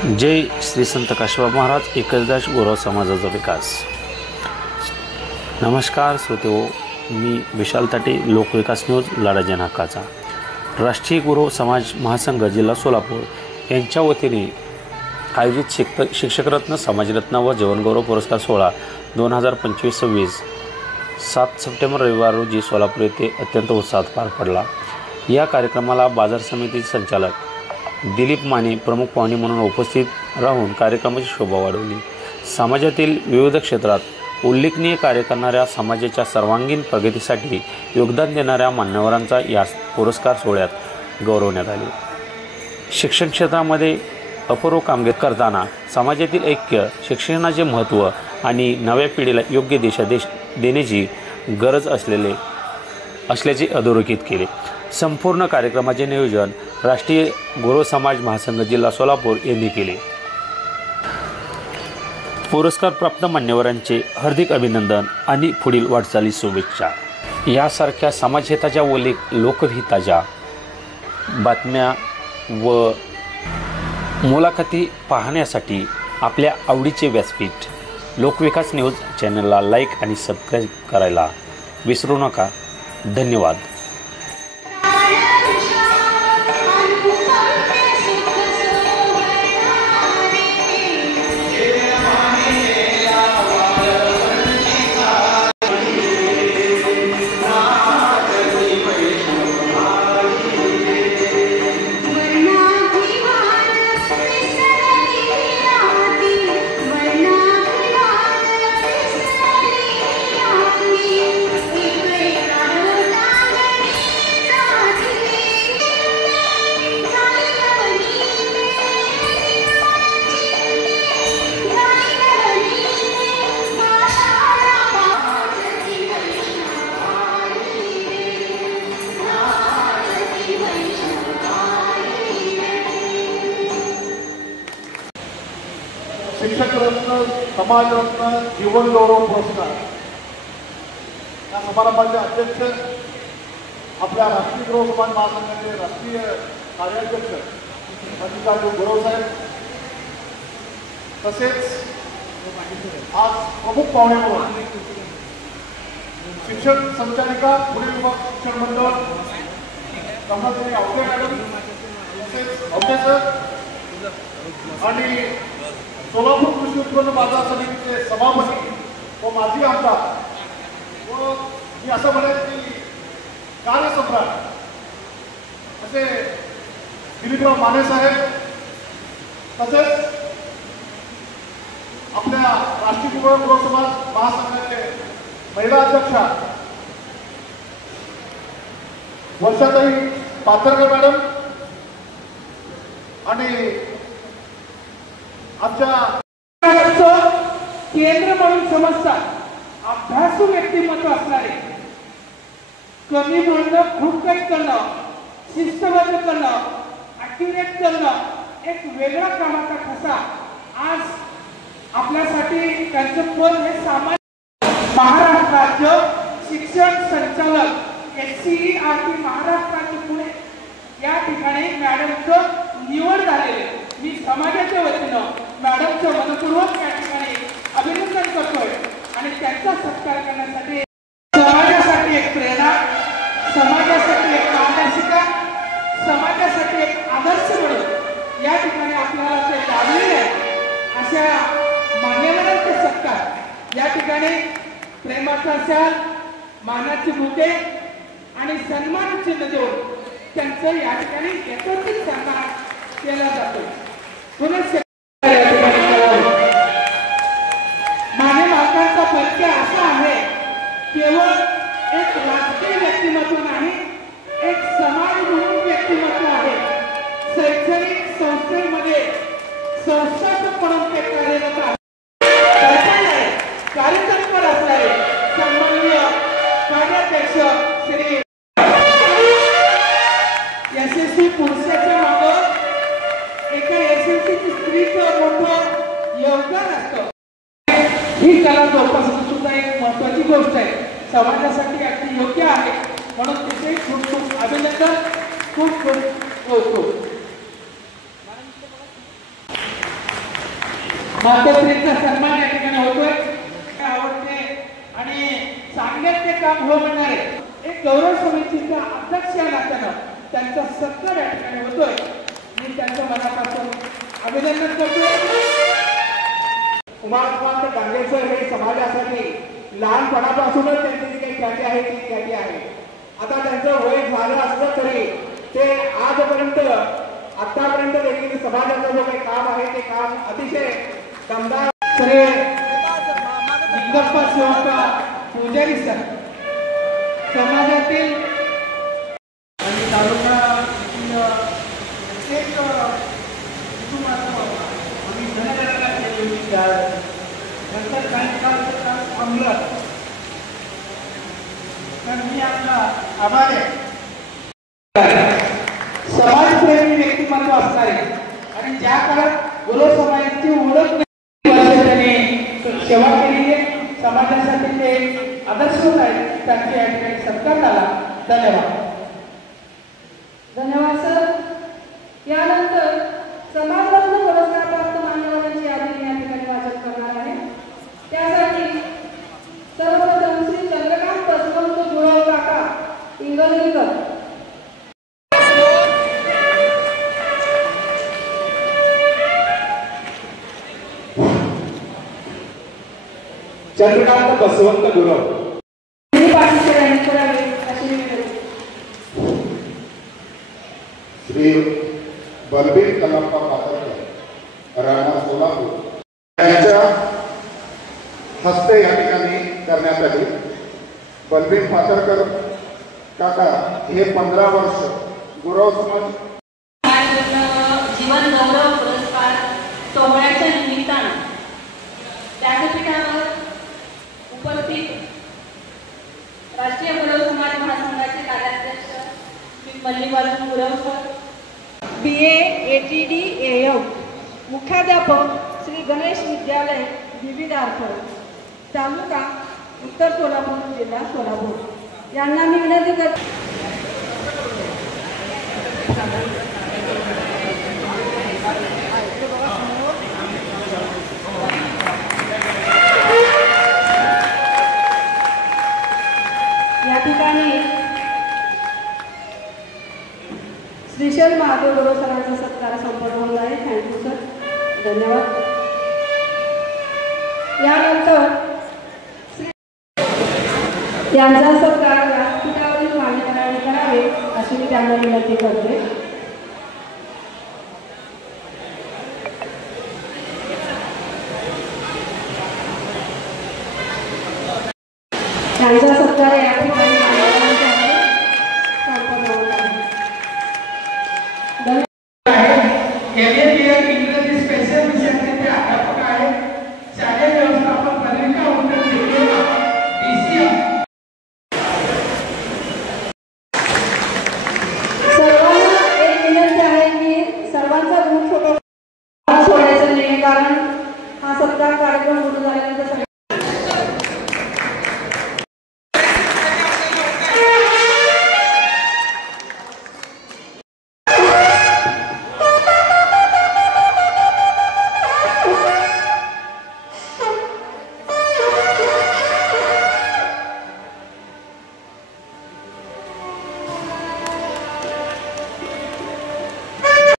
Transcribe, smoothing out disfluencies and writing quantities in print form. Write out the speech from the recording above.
जय श्री संत काशीबाबा महाराज एकचदाश गौरव समाजाचा विकास। नमस्कार श्रोतेहो, मी विशाल ताटे, लोकविकास न्यूज लढा जनहक्काचा। राष्ट्रीय गुरु समाज महासंघ जिल्हा सोलापूर यांच्या वतीने आयोजित शिक्षकरत्न, समाजरत्न व जीवनगौरव पुरस्कार सोहळा 2025-26 7 सप्टेंबर रविवार रोजी सोलापूर येथे अत्यंत उत्साहात पार पडला। या कार्यक्रमाला बाजार समितीचे संचालक दिलीप माने प्रमुख पाहुणे म्हणून उपस्थित राहून कार्यक्रमाची शोभा वाढवली। समाजातील विविध क्षेत्रात उल्लेखनीय कार्य करणाऱ्या, समाजाच्या सर्वांगीण प्रगतीसाठी योगदान देणाऱ्या मान्यवरांचा या पुरस्कार सोहळ्यात गौरवण्यात आले। शिक्षण क्षेत्रामध्ये अपूर्व कामगिरी करताना समाजातील ऐक्य, शिक्षणाचे महत्त्व आणि नव्या पिढीला योग्य दिशा देण्याची गरज असल्याचे अधोरेखित केले। संपूर्ण कार्यक्रमाचे नियोजन राष्ट्रीय गुरु समाज महासंघ जिल्हा सोलापूर यांनी केले। पुरस्कार प्राप्त मान्यवरांचे हार्दिक अभिनंदन आणि पुढील वाटचालीस शुभेच्छा। यासारख्या समाजहिताच्या व लोकहिताच्या बातम्या व मुलाखती पाहण्यासाठी आपल्या आवडीचे व्यासपीठ लोकविकास न्यूज चॅनलला लाईक आणि सबस्क्राईब करायला विसरू नका। धन्यवाद। शिक्षकरत्न, समाजरत्न, जीवनगौरव पुरस्कार या समारंभाचे अध्यक्ष आपल्या राष्ट्रीय गुरु समाज महासंघाचे राष्ट्रीय कार्याध्यक्ष मल्लिकार्जुन गुरव साहेब, तसेच आज प्रमुख पाहुणे म्हणून शिक्षण संचालिका, पुणे विभाग शिक्षण मंडळ कमलाताई आवटे मॅडम, तसेच आवटे सर आणि सोलापूर कृषी उत्पन्न बाजार समितीचे सभापती व माजी आमदार व मी असं म्हणेन की कार्यसम्राट असे दिलीपराव माने साहेब, तसेच आपल्या राष्ट्रीय गुरु समाज महासंघाचे महिला अध्यक्षा वर्षाताई पाथरकर मॅडम आणि आमच्या केंद्र म्हणून समजतात, अभ्यासू व्यक्तिमत्व असणारे, कमी बोलणं, खूप काही करणं, शिस्तबद्ध करणं, ॲक्युरेट करणं, एक वेगळा कामाचा ठसा आज आपल्यासाठी त्यांचं पद हे सामान्य महाराष्ट्र राज्य शिक्षण संचालक SCERT महाराष्ट्र राज्य पुणे या ठिकाणी मॅडमचं निवड झालेले। मी समाजाच्या वतीनं मॅडमचं मनपूर्वक या ठिकाणी अभिनंदन करतोय आणि त्यांचा सत्कार करण्यासाठी समाजासाठी एक प्रेरणा, समाजासाठी एक मार्गदर्शिका, समाजासाठी एक आदर्श म्हणून या ठिकाणी आपल्याला ते लाभलेले आहे। अशा मान्यवरांचे सत्कार या ठिकाणी प्रेमाचा शाल, मानाची बुके आणि सन्मान चिन्ह देऊन त्यांचं या ठिकाणी यथोचित सन्मान केला जातो। माने मालकांचा परिचय असा आहे, केवळ एक राजकीय व्यक्तिमत्व नाही, एक समाज म्हणून व्यक्तिमत्व आहे। शैक्षणिक संस्थेमध्ये संस्थापक म्हणून ते कार्यरत आहे। कार्यतत्पर असणारे सन्माननीय कार्याध्यक्ष श्री यशस्वी पुरुषाच्या मागं एका यशस्वी स्त्रीचं मोठं योगदान असतं। ही कला जोपासणं सुद्धा एक महत्त्वाची गोष्ट आहे, समाजासाठी अगदी योग्य आहे। म्हणून तिथे खूप खूप अभिनंदन, खूप खूप कौतुक। मातोश्रींचा सन्मान या ठिकाणी होतोय. आवडते आणि सांगण्यात ते काम हो म्हणणारे एक गौरव समितीचा अध्यक्ष या नात्यानं त्यांचा सत्कार या ठिकाणी होतोय. मी त्यांचं मनापासून अभिनंदन करतोय. उमाकांत डांगे सर हे समाजासाठी लहानपणापासूनच त्यांची जी काही ख्याती आहे ती ख्याती आहे. आता त्यांचं वय झालं असलं तरी ते आजपर्यंत आतापर्यंत देखील समाजाचं जो काही काम आहे ते काम अतिशय दमदार. श्री लिंगप्पा शिवप्पा पुजारी सर समाजातील आणि तालुका एक कुटुंबाचा आम्ही धनगराला केलेली नंतर काही काळाचं काम थांबलं तर मी आपला आभार आहे. समाजप्रेमी व्यक्तिमत्व असणारे आणि ज्या काळात गुरु समाजाची ओळख त्यांनी सेवा केली आहे. समाजासाठी ते आदर्श आहेत. त्यांची या ठिकाणी सत्कार झाला. धन्यवाद. धन्यवाद सर. यानंतर समाजरत्न पुरस्कार प्राप्त मान्यवरांची यादी मी या ठिकाणी वाचन करणार आहे. त्यासाठी सर्वप्रथम श्री चंद्रकांत बसवंत गुरव काका इंगलगीकर. चंद्रकांत बसवंत गुरव. श्री बलबीर कलाप्पा पातळकर राणा सोलापूर यांच्या हस्ते या ठिकाणी करण्यात आली. बलबीर पातळकर काका हे 15 वर्ष गुरव समाज जीवन गौरव पुरस्कार सोहळ्याच्या निमित्तानं व्यासपीठावर उपस्थित राष्ट्रीय गुरव समाज महासंघाचे कार्याध्यक्ष Shri Mallikarjun Gurav sir, BA ATD AM मुख्याध्यापक श्री गणेश विद्यालय विविधार्थ तालुका उत्तर सोलापूर जिल्हा सोलापूर यांना मी विनंती करते. या ठिकाणी श्रीशैल महादेव गुरव सरांचा सत्कार संपन्न होणार आहे. Thank you sir. धन्यवाद. यानंतर यांचा सत्कार व्यासपीठावरील मान्यवरांनी करावे अशी मी त्यांना विनंती करते. त्यांचा सत्कार या ठिकाणी संपन्न होत आहे. आहे.